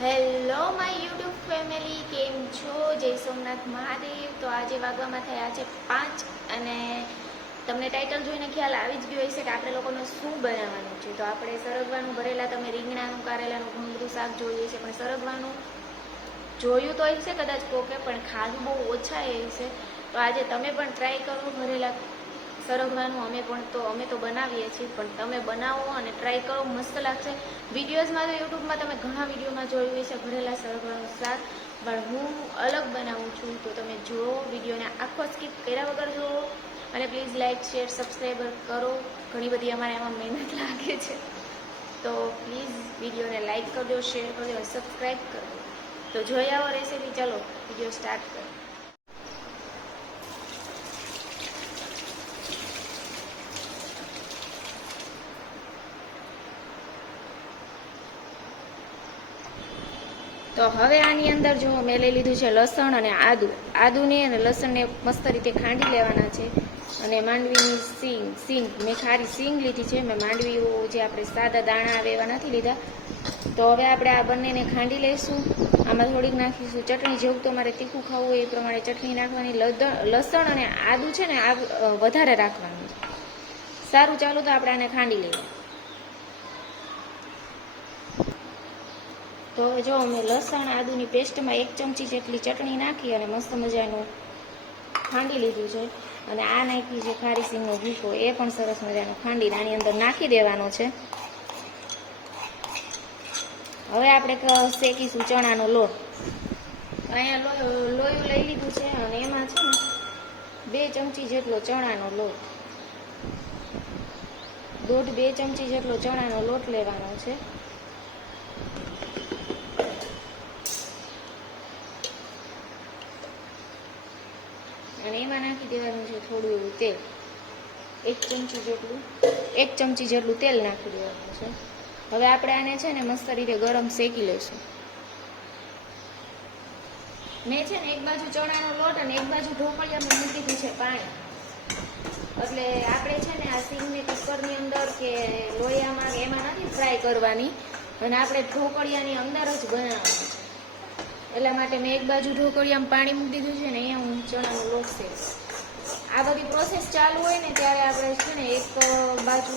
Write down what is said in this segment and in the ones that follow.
Hello my YouTube family, કેમ છો? જય સોમનાથ મહાદેવ. તો આજે વાગવામાં થયા છે 5 અને તમને ટાઇટલ જોઈને ખ્યાલ આવી જ ગયો હશે કે આપણે લોકોને શું બનાવવાનું છે. તો આપણે સરગવાનું ભરેલા, તમે રીંગણાનું કારેલાનું ઘણું બધું શાક જોયું છે, પણ સરગવાનું જોયું તો હશે કદાચ કોકે, પણ ખાધું બહુ ઓછા એ હશે. તો આજે તમે પણ ટ્રાય કરો ભરેલા સરગવાનું. અમે તો બનાવીએ છીએ, પણ તમે બનાવો અને ટ્રાય કરો, મસ્ત લાગશે. વિડીયોઝમાં તો યુટ્યુબમાં તમે ઘણા વિડીયોમાં જોયું હશે ભરેલા સરગવાનું શાક, પણ હું અલગ બનાવું છું. તો તમે જુઓ, વિડીયોને આખો સ્કીપ કર્યા વગર જુઓ અને પ્લીઝ લાઇક, શેર, સબસ્ક્રાઈબર કરો. ઘણી બધી અમારે એમાં મહેનત લાગે છે, તો પ્લીઝ વિડીયોને લાઇક કરજો, શેર કરજો અને સબસ્ક્રાઈબ કરજો. તો જોઈ આવો રેસીપી. ચાલો વિડીયો સ્ટાર્ટ કરો. તો હવે આની અંદર જો મેં લઈ લીધું છે લસણ અને આદુને અને લસણને મસ્ત રીતે ખાંડી લેવાના છે. અને માંડવીની સીંગ મેં ખારી સીંગ લીધી છે. મેં માંડવીઓ જે આપણે સાદા દાણા આવે એવા નથી લીધા. તો હવે આપણે આ બંનેને ખાંડી લઈશું. આમાં થોડીક નાખીશું ચટણી, જેવું તો મારે તીખું ખાવું હોય એ પ્રમાણે ચટણી નાખવાની. લસણ અને આદુ છે ને આ વધારે રાખવાનું છે. સારું, ચાલો તો આપણે આને ખાંડી લઈએ. તો હવે જો અમે લસણ આદુની પેસ્ટમાં 1 ચમચી જેટલી ચટણી નાખી અને મસ્ત મજાનું ખાંડી લીધું છે. અને આ નાખી છે ખારી સિંગનો ભૂકો, એ પણ સરસ મજાનો ખાંડીને આની અંદર નાખી દેવાનો છે. હવે આપણે શેકીશું ચણાનો લોટ. અહીંયા લોયું લઈ લીધું છે અને એમાં છે ને 2 ચમચી જેટલો ચણાનો લોટ, 1.5-2 ચમચી જેટલો ચણાનો લોટ લેવાનો છે. અને એમાં નાખી દેવાનું છે થોડું એવું તેલ, 1 ચમચી જેટલું તેલ નાખી દેવાનું છે. હવે આપણે આને છે ને મસ્ત રીતે ગરમ શેકી લઈશું. મેં છે ને એક બાજુ ચણાનો લોટ અને એક બાજુ ઢોકળિયામાં મૂકી દીધું છે પાણી. એટલે આપણે છે ને આ સિંગને કુકરની અંદર કે લોયામાં એમાં નથી ફ્રાય કરવાની, અને આપણે ઢોકળિયાની અંદર જ બનાવવાની છે. એટલા માટે મેં એક બાજુ ઢોકળિયામાં પાણી મૂકી દીધું છે ને અહીંયા હું ચણાનો લોટ શેકીશ. આ બધી પ્રોસેસ ચાલુ હોય ને ત્યારે આપણે છે ને એક બાજુ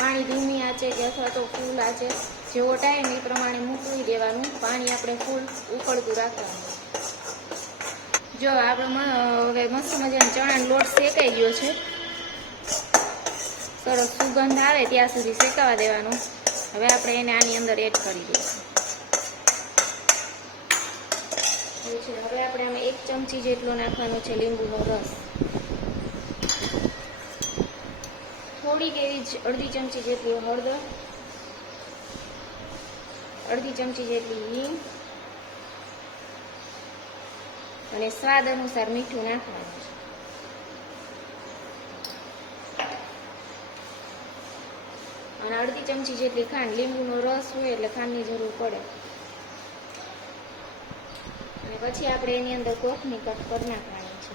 પાણી ધીમી આંચે કે અથવા તો ફૂલ આંચે, જેવો ટાઈમ એ પ્રમાણે મૂકી દેવાનું. પાણી આપણે ફૂલ ઉકળતું રાખવાનું. જો આપણે હવે મસ્ત મજાનો ચણાનો લોટ શેકાઈ ગયો છે. સરસ સુગંધ આવે ત્યાં સુધી શેકાવા દેવાનો. હવે આપણે એને આની અંદર એડ કરી દઈશું. હવે આપણે આમાં 1 ચમચી જેટલો નાખવાનો છે લીંબુનો રસ. થોડીક એવી જ 1/2 ચમચી જેટલી હળદર, 1/2 ચમચી જેટલી હિંગ અને સ્વાદ અનુસાર મીઠું નાખવાનું છે. અને 1/2 ચમચી જેટલી ખાંડ. લીંબુનો રસ હોય એટલે ખાંડની જરૂર પડે. અને પછી આપણે એની અંદર કોથમીર કટ કરી નાખવાની છે.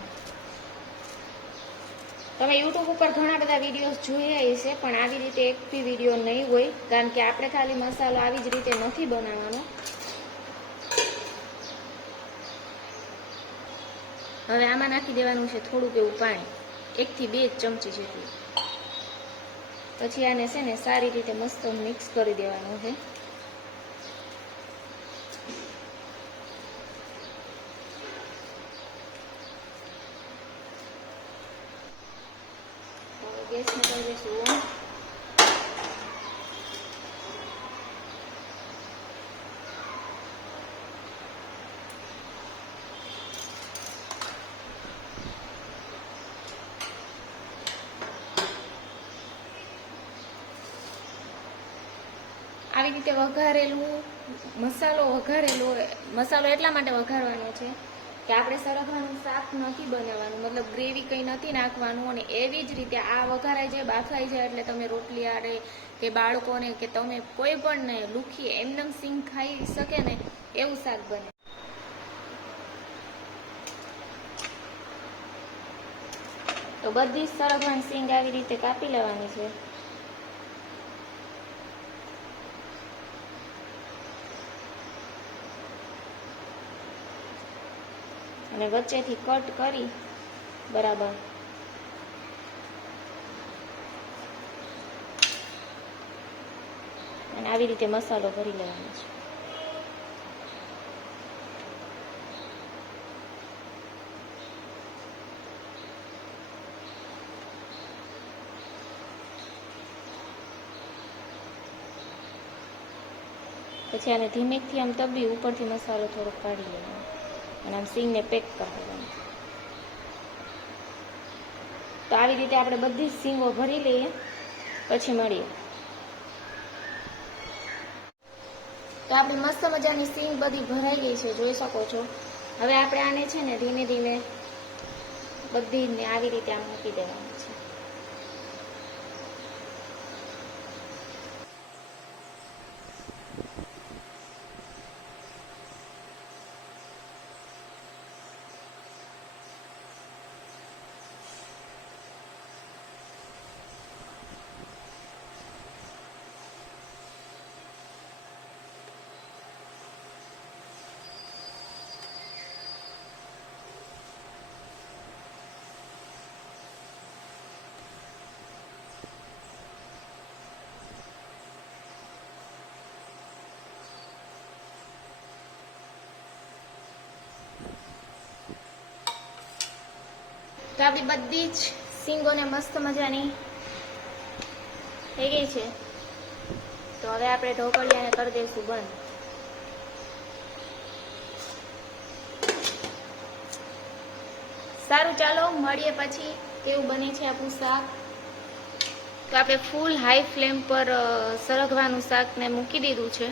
તમે યુટ્યુબ ઉપર ઘણા બધા વિડીયોઝ જોયા હશે, પણ આવી રીતે એક બી વિડીયો નહીં હોય, કારણ કે આપણે ખાલી મસાલો આવી જ રીતે નથી બનાવવાનો. હવે આમાં નાખી દેવાનું છે થોડુંક એવું પાણી, 1 થી 2 ચમચી જેટલું. પછી આને છે ને સારી રીતે મસ્ત મિક્સ કરી દેવાનું છે. ગેસને કરી દઈશું ઓન. આવી રીતે વઘારેલું મસાલો એટલા માટે વઘારવાનો છે કે આપણે સરગવાનું શાક નથી બનાવવાનું, મતલબ ગ્રેવી કંઈ નથી નાખવાનું. અને એવી જ રીતે આ વઘારાઈ જાય, બાફાઈ જાય એટલે તમે રોટલી આરે કે બાળકોને કે તમે કોઈ પણ ને લુખી એમનેમ સિંગ ખાઈ શકે ને એવું શાક બને. તો બધી સરગવાની સિંગ આવી રીતે કાપી લેવાની છે. અને વચ્ચેથી કટ કરી બરાબર અને આવી રીતે મસાલો ભરી લેવાનો છે. પછી આને ધીમેકથી આમ તબી ઉપરથી મસાલો થોડો કાઢી લેવાનો અને આમ સીંગને પેક કરી દેવાનું. તો આવી રીતે આપણે બધી જ સીંગો ભરી લઈએ, પછી મળીએ. તો આપણી મસ્ત મજાની સીંગ બધી ભરાઈ ગઈ છે, જોઈ શકો છો. હવે આપણે આને છે ને ધીમે ધીમે બધી આવી રીતે આમ મૂકી દેવાનું છે. તો આપણી બધી જ સીંગોને મસ્ત મજાની થઈ ગઈ છે. તો હવે આપણે ઢોકળિયાને કરી દઈશું બંધ. સારું, ચાલો મળીએ પછી કેવું બને છે આપણું શાક. તો આપણે ફૂલ હાઈ ફ્લેમ પર સરગવાનું શાકને મૂકી દીધું છે.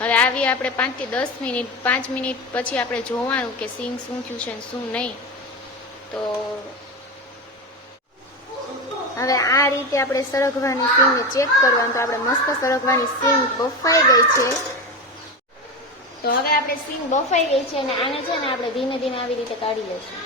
હવે આવી આપણે 5 થી 10 મિનિટ 5 મિનિટ પછી આપણે જોવાનું કે સીંગ શું થયું છે ને શું નહીં. તો હવે આ રીતે આપણે સરગવાની સીંગને ચેક કરવાનું. તો આપણે મસ્ત સરગવાની સીંગ બફાઈ ગઈ છે. તો હવે આપણે સીંગ બફાઈ ગઈ છે અને આને છે ને આપણે ધીમે ધીમે આવી રીતે કાઢી લઈશું.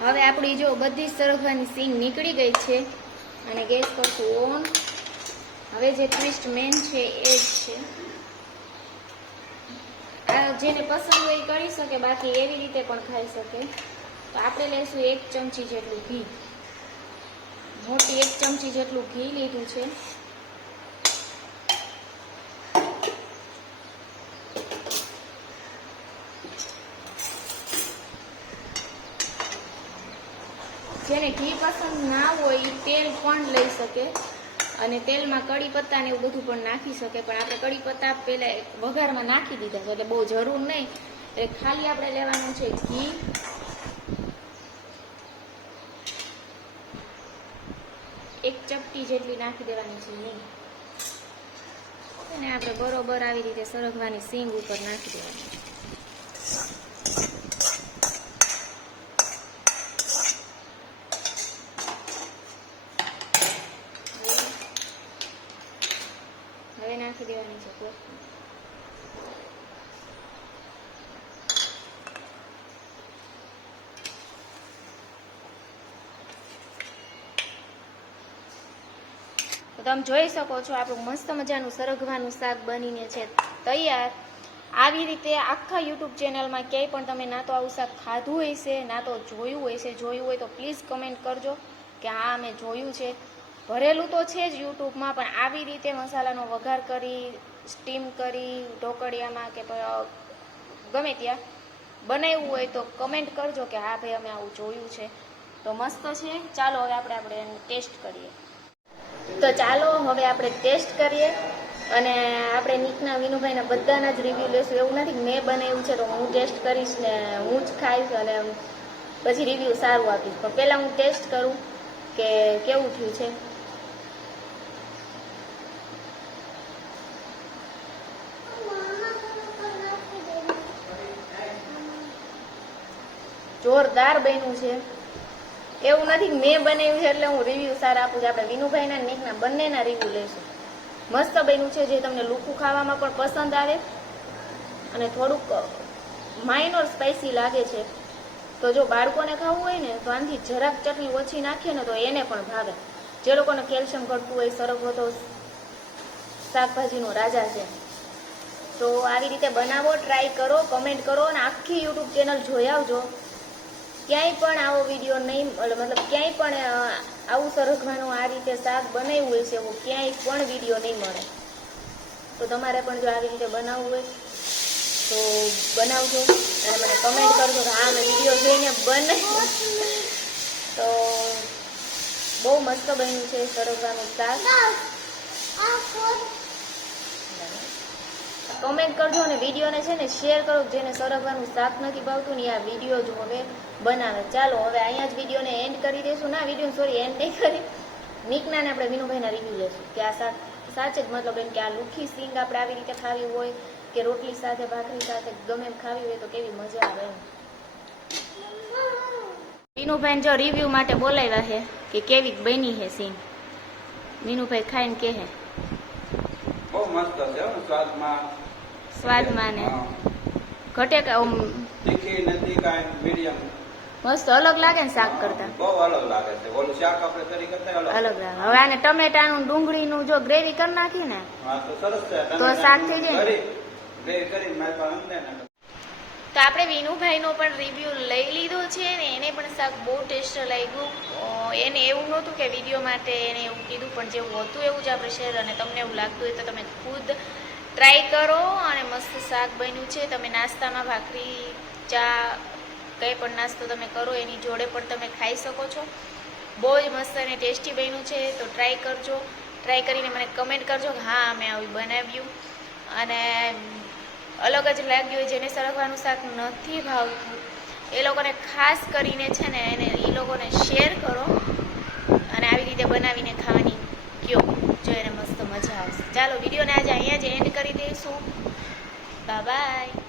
હવે આપણી જો બધી સરગવાની સીંગ નીકળી ગઈ છે અને ગેસ કરશું ઓન. હવે જે ટ્વિસ્ટ મેન છે એ જ છે. આ જેને પસંદ હોય એ કરી શકે, બાકી એવી રીતે પણ ખાઈ શકે. તો આપણે લઈશું 1 ચમચી જેટલું ઘી. મોટી 1 ચમચી જેટલું ઘી લીધું છે. જેને ઘી પસંદ ના હોય એ તેલ પણ લઈ શકે અને તેલમાં કડી પત્તા ને એવું બધું પણ નાખી શકે. પણ આપણે કડી પત્તા પહેલા વઘારમાં નાખી દીધા છે એટલે બહુ જરૂર નહીં. એટલે ખાલી આપણે લેવાનું છે ઘી. એક ચપટી જેટલી નાખી દેવાની છે હિંગ અને આપણે બરોબર આવી રીતે સરગવાની સીંગ ઉપર નાખી દેવાની. હવે નાખી દેવાની છે કોથમીર. તો તમે જોઈ શકો છો આપણું મસ્ત મજાનું સરગવાનું શાક બનીને છે તૈયાર. આવી રીતે આખા યુટ્યુબ ચેનલમાં ક્યાંય પણ તમે ના તો આવું શાક ખાધું હશે ના તો જોયું હશે. જોયું હોય તો પ્લીઝ કમેન્ટ કરજો કે હા મેં જોયું છે. ભરેલું તો છે જ યુટ્યુબમાં, પણ આવી રીતે મસાલાનો વઘાર કરી સ્ટીમ કરી ઢોકળિયામાં કે ગમે ત્યાં બનાવ્યું હોય તો કમેન્ટ કરજો કે હા ભાઈ અમે આવું જોયું છે. તો મસ્ત છે. ચાલો હવે આપણે ટેસ્ટ કરીએ. તો ચાલો હવે આપણે ટેસ્ટ કરીએ અને આપણે નીકના વિનુભાઈના બધાના જ રિવ્યૂ લેશું. એવું નથી મેં બનાવ્યું છે તો હું ટેસ્ટ કરીશ ને હું જ ખાઈશ અને પછી રિવ્યૂ સારું આપીશ. પણ પહેલાં હું ટેસ્ટ કરું કે કેવું થયું છે. જોરદાર બન્યું છે. એવું નથી મેં બનાવ્યું છે એટલે હું રિવ્યૂ સારા આપું છું. આપણે વિનુભાઈના નીકના બંનેના રિવ્યૂ લઈશું. મસ્ત બન્યું છે, જે તમને લુખું ખાવામાં પણ પસંદ આવે અને થોડુંક માઇનોર સ્પાઇસી લાગે છે. તો જો બાળકોને ખાવું હોય ને તો આનાથી જરાક ચટણી ઓછી નાખીએ ને તો એને પણ ભાવે. જે લોકોને કેલ્શિયમ ઘટતું હોય, સરગવો તો શાકભાજીનો રાજા છે. તો આવી રીતે બનાવો, ટ્રાય કરો, કમેન્ટ કરો અને આખી યુટ્યુબ ચેનલ જોઈ આવજો. ક્યાંય પણ આવો વિડીયો નહીં, મતલબ ક્યાંય પણ આવું સરગવાનું આ રીતે શાક બનાવ્યું હોય છે એવું ક્યાંય પણ વિડીયો નહીં મળે. તો તમારે પણ જો આવી રીતે બનાવવું હોય તો બનાવજો અને મને કમેન્ટ કરજો કે હા મેં વિડીયો જોઈને બનાવ્યું. તો બહુ મસ્ત બન્યું છે સરગવાનું શાક. કમેન્ટ કરજો અને વિડીયોને છે ને શેર કરો. જેને સરગવાનું શાક નથી ભાવતું ને આ વિડીયો જ હવે બનાવે. ચાલો હવે અહીંયા જ વિડીયોને એન્ડ કરી દઈશું. ના, વિડીયો સોરી એન્ડ નહીં કરી. નિકનાને આપણે વિનુભાઈના રિવ્યુ લેશું કે આ શાક સાચે જ મતલબ એમ કે આ લુખી સિંગ આપણે આવી રીતે ખાવી હોય કે રોટલી સાથે, ભાખરી સાથે ગમે એમ ખાવી હોય તો કેવી મજા આવે એમ. વિનુભાઈને જો રિવ્યુ માટે બોલાવ્યા છે કે કેવી બની છે સિંગ. વિનુભાઈ ખાઈને કહે બહુ મસ્ત છે સ્વાદમાં. સ્વાદમાં ને ઘટે કે તીખી નથી, કાંઈ મીડિયમ મસ્ત અલગ લાગે ને શાક કરતા. બહુ અલગ લાગે છે. ઓલું શાક આપણે કરી કરતા અલગ લાગે. હવે આને ટમેટાનું ડુંગળીનું જો ગ્રેવી કરી નાખી ને હા તો સરસ છે. તો શાક થઈ જાય. ગ્રેવી કરી મારી પાસે અંદર ને તો આપણે વિનુભાઈનો પણ રિવ્યુ લઈ લીધો છે ને એને પણ શાક બહુ ટેસ્ટ લાગ્યું. એને એવું નહોતું કે વિડીયો માટે એને એવું કીધું, પણ જેવું હતું એવું જ આપણે શેર. અને તમને એવું લાગતું હોય તો તમે ખુદ ટ્રાય કરો. અને મસ્ત શાક બન્યું છે. તમે નાસ્તામાં ભાખરી, ચા, કંઈ પણ નાસ્તો તમે કરો એની જોડે પણ તમે ખાઈ શકો છો. બહુ જ મસ્ત અને ટેસ્ટી બન્યું છે. તો ટ્રાય કરજો. ટ્રાય કરીને મને કમેન્ટ કરજો કે હા મેં આવું બનાવ્યું. અને અલગ જ લાગ્યું હોય. જેને સરગવાનું શાક નથી ભાવતું એ લોકોને ખાસ કરીને છે ને એ લોકોને શેર કરો અને આવી રીતે બનાવીને ખાવાની કયો, જો એને મસ્ત મજા આવશે. ચાલો વિડીયોને આજે અહીંયા જ એન્ડ કરી દઈશું. Bye bye.